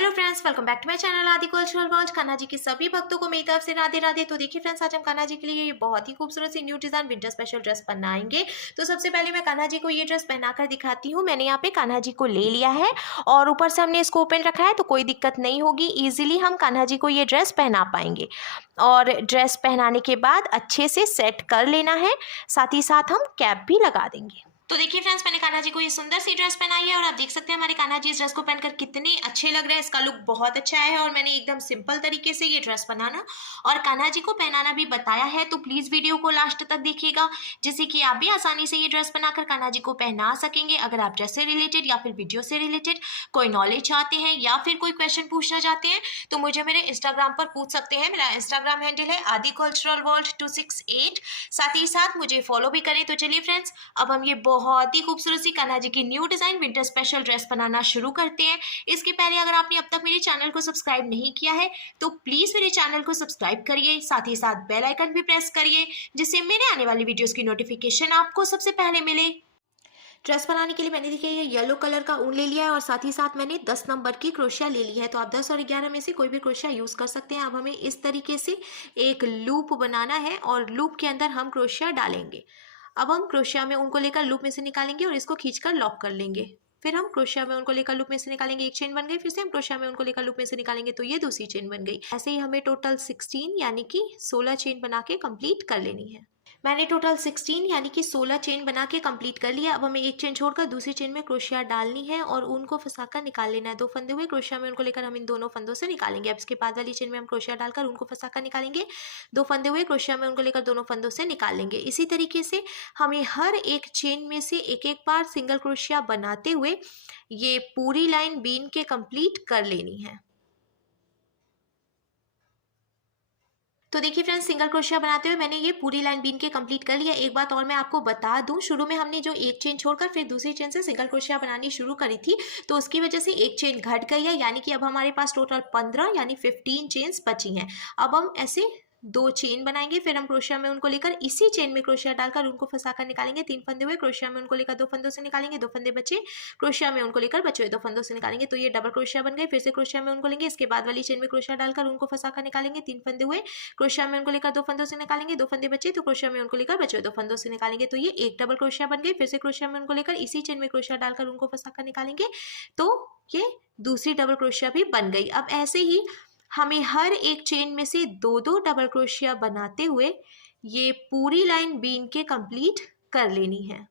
Hello friends, welcome back to my channel Aadi cultural world. Kanha ji के सभी भक्तों को मेरी तरफ से राधे राधे। तो देखिए फ्रेंड्स, आज हम कान्हा जी के लिए ये बहुत ही खूबसूरत सी new design winter special dress बनाएंगे। तो सबसे पहले मैं कान्हा जी को ये ड्रेस पहनाकर दिखाती हूँ। मैंने यहाँ पे कान्हा जी को ले लिया है और ऊपर से हमने इसको ओपन रखा है, तो कोई दिक्कत नहीं होगी। ईजिली हम कान्हा जी को ये ड्रेस पहना पाएंगे। और ड्रेस पहनाने के बाद अच्छे से सेट कर लेना है, साथ ही साथ हम कैप भी लगा देंगे। तो देखिए फ्रेंड्स, मैंने कान्हा जी को ये सुंदर सी ड्रेस पहनाई है और आप देख सकते हैं हमारे कान्हा जी इस ड्रेस को पहनकर कितने अच्छे लग रहे हैं। इसका लुक बहुत अच्छा है और मैंने एकदम सिंपल तरीके से ये ड्रेस बनाना और कान्हा जी को पहनाना भी बताया है। तो प्लीज वीडियो को लास्ट तक देखिएगा, जिससे कि आप भी आसानी से ये ड्रेस बनाकर कान्हा जी को पहना सकेंगे। अगर आप ड्रेस से रिलेटेड या फिर वीडियो से रिलेटेड कोई नॉलेज चाहते हैं या फिर कोई क्वेश्चन पूछना चाहते हैं तो मुझे मेरे इंस्टाग्राम पर पूछ सकते हैं। मेरा इंस्टाग्राम हैंडल है आदि कल्चरल वर्ल्ड 268। साथ ही साथ मुझे फॉलो भी करें। तो चलिए फ्रेंड्स, अब हम ये बहुत ही खूबसूरत सी कान्हा जी की new design winter special dress बनाना शुरू करते हैं। इसके पहले अगर आपने अब तक मेरे चैनल को सब्सक्राइब नहीं किया है तो प्लीज मेरे चैनल को सब्सक्राइब करिए, साथ ही साथ बेल आइकन भी प्रेस करिए, जिससे मेरे आने वाली वीडियोस की नोटिफिकेशन आपको सबसे पहले मिले। ड्रेस बनाने के लिए मैंने देखिए ये येलो कलर का ऊन ले लिया है और साथ ही साथ मैंने 10 नंबर की क्रोशिया ले ली है। तो आप 10 और 11 में से कोई भी क्रोशिया यूज कर सकते हैं। अब हमें इस तरीके से एक लूप बनाना है और लूप के अंदर हम क्रोशिया डालेंगे। अब हम क्रोशिया में उनको लेकर लूप में से निकालेंगे और इसको खींचकर लॉक कर लेंगे। फिर हम क्रोशिया में उनको लेकर लूप में से निकालेंगे, एक चेन बन गई। फिर से हम क्रोशिया में उनको लेकर लूप में से निकालेंगे तो ये दूसरी चेन बन गई। ऐसे ही हमें टोटल 16 यानी कि 16 चेन बना के कंप्लीट कर लेनी है। मैंने टोटल 16 यानी कि 16 चेन बना के कंप्लीट कर लिया। अब हमें एक चेन छोड़कर दूसरी चेन में क्रोशिया डालनी है और उनको फंसाकर निकाल लेना है। 2 फंदे हुए क्रोशिया में उनको लेकर हम इन दोनों फंदों से निकालेंगे। अब इसके बाद वाली चेन में हम क्रोशिया डालकर उनको फंसाकर निकालेंगे। 2 फंदे हुए क्रोशिया में उनको लेकर दोनों फंदों से निकाल लेंगे। इसी तरीके से हमें हर एक चेन में से एक एक बार सिंगल क्रोशिया बनाते हुए ये पूरी लाइन बीन के कंप्लीट कर लेनी है। तो देखिए फ्रेंड्स, सिंगल क्रोशिया बनाते हुए मैंने ये पूरी लाइन बीन के कंप्लीट कर लिया। एक बात और मैं आपको बता दूं, शुरू में हमने जो एक चेन छोड़कर फिर दूसरी चेन से सिंगल क्रोशिया बनानी शुरू करी थी, तो उसकी वजह से एक चेन घट गई है, यानी कि अब हमारे पास टोटल 15 यानी 15 चेन्स बची हैं। अब हम ऐसे 2 चेन बनाएंगे, फिर हम क्रोशिया में उनको लेकर इसी चेन में क्रोशिया डालकर उनको फंसाकर निकालेंगे। 3 फंदे हुए क्रोशिया में उनको लेकर 2 फंदों से निकालेंगे। 2 फंदे बचे क्रोशिया में उनको लेकर बचे हुए 2 फंदों से निकालेंगे तो ये डबल क्रोशिया बन गए। फिर से क्रोशिया में उनको लेंगे, इसके बाद वाली चेन में क्रोशिया डालकर उनको फंसाकर निकालेंगे। 3 फंदे हुए क्रोशिया में उनको लेकर 2 फंदों से निकालेंगे। 2 फंदे बचे तो क्रोशिया में उनको लेकर बचे हुए 2 फंदों से निकालेंगे तो ये एक डबल क्रोशिया बन गई। फिर से क्रोशिया में उनको लेकर इसी चेन में क्रोशिया डालकर उनको फंसाकर निकालेंगे तो ये दूसरी डबल क्रोशिया भी बन गई। अब ऐसे ही हमें हर एक चेन में से 2-2 डबल क्रोशिया बनाते हुए ये पूरी लाइन बीन के कंप्लीट कर लेनी है।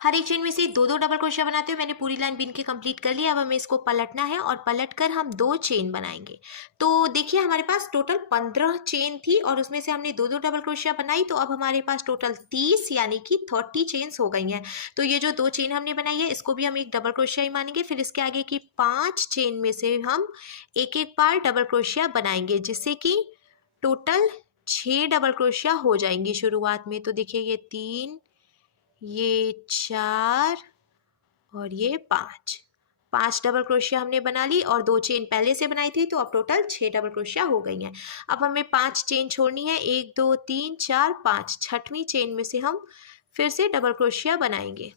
हर एक चेन में से 2-2 डबल क्रोशिया बनाते हुए मैंने पूरी लाइन बीन के कंप्लीट कर लिया। अब हमें इसको पलटना है और पलट कर हम 2 चेन बनाएंगे। तो देखिए हमारे पास टोटल 15 चेन थी और उसमें से हमने 2-2 डबल क्रोशिया बनाई, तो अब हमारे पास टोटल 30 यानी कि 30 चेन्स हो गई हैं। तो ये जो 2 चेन हमने बनाई है इसको भी हम एक डबल क्रोशिया ही मानेंगे। फिर इसके आगे की 5 चेन में से हम एक एक बार डबल क्रोशिया बनाएंगे, जिससे कि टोटल 6 डबल क्रोशिया हो जाएंगी शुरुआत में। तो देखिए ये 3, ये 4 और ये 5 डबल क्रोशिया हमने बना ली और 2 चेन पहले से बनाई थी, तो अब टोटल 6 डबल क्रोशिया हो गई हैं। अब हमें 5 चेन छोड़नी है, 1 2 3 4 5। छठवीं चेन में से हम फिर से डबल क्रोशिया बनाएंगे।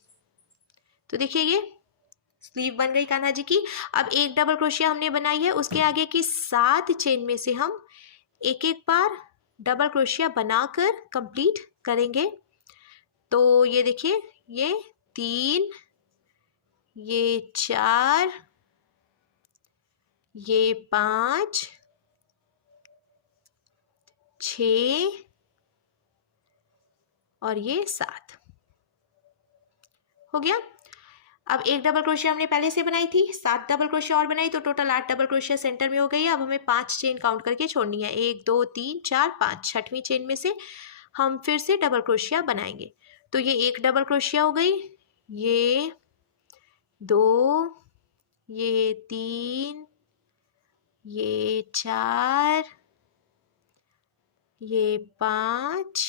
तो देखिए ये स्लीव बन गई कान्हा जी की। अब एक डबल क्रोशिया हमने बनाई है, उसके आगे की 7 चेन में से हम एक एक बार डबल क्रोशिया बनाकर कंप्लीट करेंगे। तो ये देखिए ये 3, ये 4, ये 5, 6 और ये 7 हो गया। अब एक डबल क्रोशिया हमने पहले से बनाई थी, 7 डबल क्रोशिया और बनाई, तो टोटल 8 डबल क्रोशिया सेंटर में हो गई है। अब हमें 5 चेन काउंट करके छोड़नी है, 1 2 3 4 5। छठवीं चेन में से हम फिर से डबल क्रोशिया बनाएंगे। तो ये एक डबल क्रोशिया हो गई, ये 2, ये 3, ये 4, ये 5,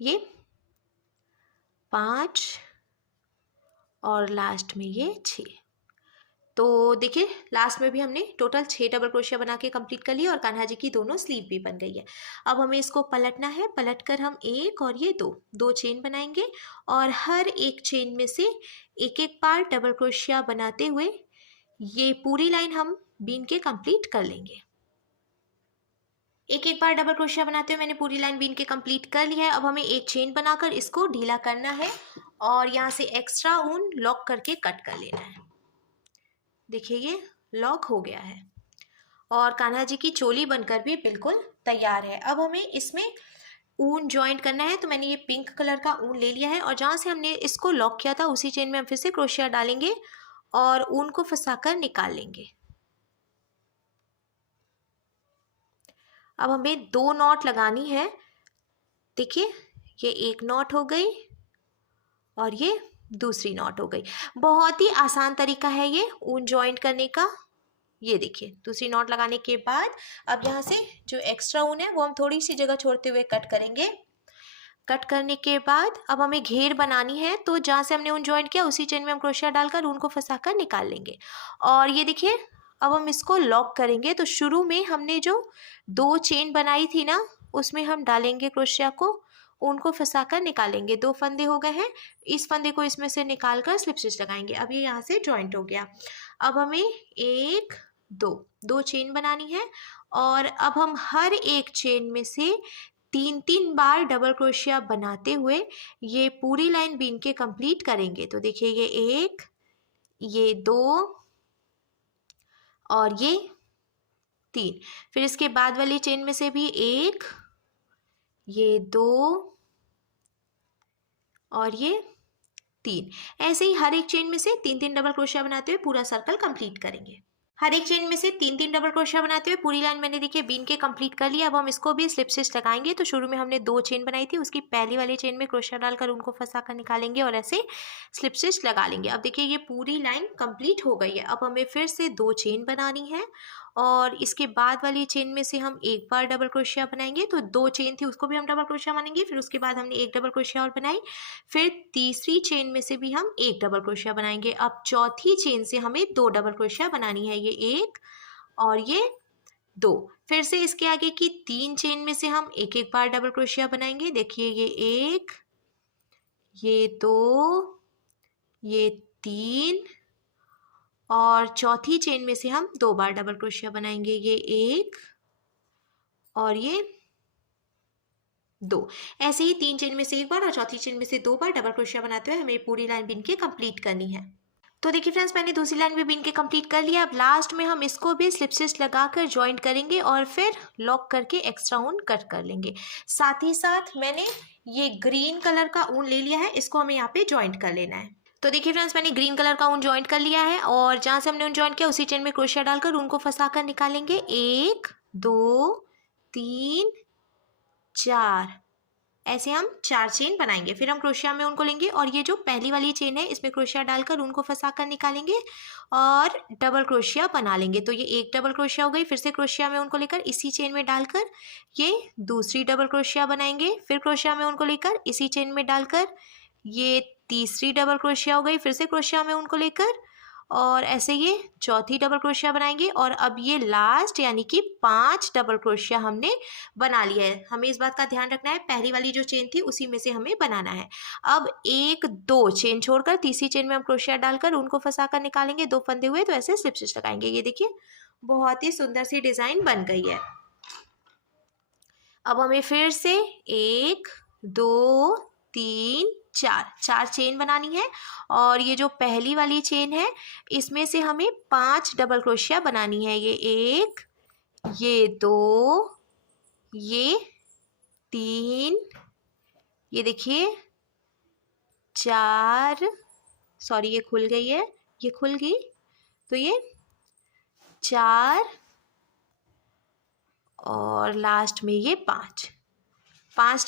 ये 5 और लास्ट में ये 6। तो देखिए लास्ट में भी हमने टोटल 6 डबल क्रोशिया बना के कंप्लीट कर लिया और कान्हा जी की दोनों स्लीव भी बन गई है। अब हमें इसको पलटना है, पलटकर हम एक और ये दो चेन बनाएंगे और हर एक चेन में से एक एक बार डबल क्रोशिया बनाते हुए ये पूरी लाइन हम बीन के कंप्लीट कर लेंगे। एक एक बार डबल क्रोशिया बनाते हुए मैंने पूरी लाइन बीन के कंप्लीट कर लिया है। अब हमें एक चेन बनाकर इसको ढीला करना है और यहाँ से एक्स्ट्रा ऊन लॉक करके कट कर लेना है। देखिए ये लॉक हो गया है और कान्हा जी की चोली बनकर भी बिल्कुल तैयार है। अब हमें इसमें ऊन जॉइंट करना है, तो मैंने ये पिंक कलर का ऊन ले लिया है और जहाँ से हमने इसको लॉक किया था उसी चेन में हम फिर से क्रोशिया डालेंगे और ऊन को फंसाकर निकाल लेंगे। अब हमें 2 नॉट लगानी है। देखिए ये एक नॉट हो गई और ये दूसरी नॉट हो गई। बहुत ही आसान तरीका है ये ऊन जॉइंट करने का। ये देखिए दूसरी नॉट लगाने के बाद अब यहाँ से जो एक्स्ट्रा ऊन है वो हम थोड़ी सी जगह छोड़ते हुए कट करेंगे। कट करने के बाद अब हमें घेर बनानी है, तो जहाँ से हमने ऊन जॉइंट किया उसी चेन में हम क्रोशिया डालकर ऊन को फंसाकर निकाल लेंगे। और ये देखिए अब हम इसको लॉक करेंगे। तो शुरू में हमने जो 2 चेन बनाई थी ना उसमें हम डालेंगे क्रोशिया को, ऊन को फंसाकर निकालेंगे। 2 फंदे हो गए हैं, इस फंदे को इसमें से निकाल कर स्लिप स्टिच लगाएंगे। अब ये यहाँ से जॉइंट हो गया। अब हमें 1 2 चेन बनानी है और अब हम हर एक चेन में से 3 बार डबल क्रोशिया बनाते हुए ये पूरी लाइन बीन के कंप्लीट करेंगे। तो देखिए ये 1 ये 2 और ये 3, फिर इसके बाद वाली चेन में से भी 1 ये 2 और ये 3। ऐसे ही हर एक चेन में से 3 डबल क्रोशिया बनाते हुए पूरा सर्कल कंप्लीट करेंगे। हर एक चेन में से 3 डबल क्रोशिया बनाते हुए पूरी लाइन मैंने देखिए बीन के कंप्लीट कर लिया। अब हम इसको भी स्लिप स्टिच लगाएंगे। तो शुरू में हमने 2 चेन बनाई थी, उसकी पहली वाली चेन में क्रोशिया डालकर उनको फंसा कर निकालेंगे और ऐसे स्लिप स्टिच लगा लेंगे। अब देखिए ये पूरी लाइन कंप्लीट हो गई है। अब हमें फिर से 2 चेन बनानी है और इसके बाद वाली चेन में से हम एक बार डबल क्रोशिया बनाएंगे। तो 2 चेन थी उसको भी हम डबल क्रोशिया मानेंगे, फिर उसके बाद हमने एक डबल क्रोशिया और बनाई, फिर तीसरी चेन में से भी हम एक डबल क्रोशिया बनाएंगे। अब चौथी चेन से हमें 2 डबल क्रोशिया बनानी है, ये 1 और ये 2। फिर से इसके आगे की 3 चेन में से हम एक एक बार डबल क्रोशिया बनाएंगे। देखिए ये 1 ये 2 ये 3 और चौथी चेन में से हम 2 बार डबल क्रोशिया बनाएंगे, ये 1 और ये 2। ऐसे ही 3 चेन में से एक बार और चौथी चेन में से 2 बार डबल क्रोशिया बनाते हुए हमें पूरी लाइन बीन के कंप्लीट करनी है। तो देखिए फ्रेंड्स मैंने दूसरी लाइन भी बीन के कंप्लीट कर लिया। अब लास्ट में हम इसको भी स्लिप स्टिच लगाकर ज्वाइंट करेंगे और फिर लॉक करके एक्स्ट्रा ऊन कट कर लेंगे। साथ ही साथ मैंने ये ग्रीन कलर का ऊन ले लिया है, इसको हमें यहाँ पे ज्वाइंट कर लेना है। तो देखिए फ्रेंड्स मैंने ग्रीन कलर का ऊन ज्वाइंट कर लिया है और जहाँ से हमने ऊन ज्वाइंट किया उसी चेन में क्रोशिया डालकर ऊन को फंसा कर निकालेंगे। 1 2 3 4, ऐसे हम 4 चेन बनाएंगे। फिर हम क्रोशिया में उनको लेंगे और ये जो पहली वाली चेन है इसमें क्रोशिया डालकर उनको फंसा कर निकालेंगे और डबल क्रोशिया बना लेंगे। तो ये एक डबल क्रोशिया हो गई। फिर से क्रोशिया में उनको लेकर इसी चेन में डालकर ये दूसरी डबल क्रोशिया बनाएंगे। फिर क्रोशिया में उनको लेकर इसी चेन में डालकर ये तीसरी डबल क्रोशिया हो गई। फिर से क्रोशिया में उनको लेकर और ऐसे ये चौथी डबल क्रोशिया बनाएंगे और अब ये लास्ट यानी कि 5 डबल क्रोशिया हमने बना लिया है। हमें इस बात का ध्यान रखना है पहली वाली जो चेन थी उसी में से हमें बनाना है। अब 1 2 चेन छोड़कर तीसरी चेन में हम क्रोशिया डालकर उनको फंसा कर निकालेंगे। 2 फंदे हुए तो ऐसे स्लिप स्टिच लगाएंगे। ये देखिए बहुत ही सुंदर सी डिजाइन बन गई है। अब हमें फिर से 1 2 3 4 चेन बनानी है और ये जो पहली वाली चेन है इसमें से हमें 5 डबल क्रोशिया बनानी है। ये 1 ये 2 ये 3 ये देखिए 4, सॉरी ये खुल गई है, ये खुल गई तो ये 4 और लास्ट में ये 5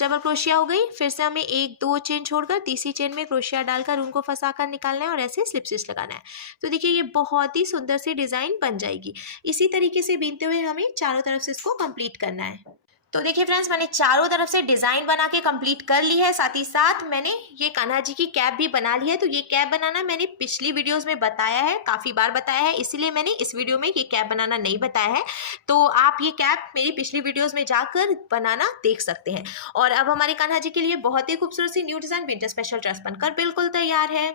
डबल क्रोशिया हो गई। फिर से हमें 1 2 चेन छोड़कर तीसरी चेन में क्रोशिया डालकर उनको फंसाकर निकालना है और ऐसे स्लिप स्टिच लगाना है। तो देखिए ये बहुत ही सुंदर सी डिज़ाइन बन जाएगी। इसी तरीके से बीनते हुए हमें चारों तरफ से इसको कंप्लीट करना है। तो देखिए फ्रेंड्स, मैंने चारों तरफ से डिज़ाइन बना के कंप्लीट कर ली है। साथ ही साथ मैंने ये कान्हा जी की कैप भी बना ली है। तो ये कैप बनाना मैंने पिछली वीडियोस में बताया है, काफ़ी बार बताया है, इसीलिए मैंने इस वीडियो में ये कैप बनाना नहीं बताया है। तो आप ये कैप मेरी पिछली वीडियोस में जाकर बनाना देख सकते हैं। और अब हमारे कान्हा जी के लिए बहुत ही खूबसूरत सी new design winter special dress बनकर बिल्कुल तैयार है।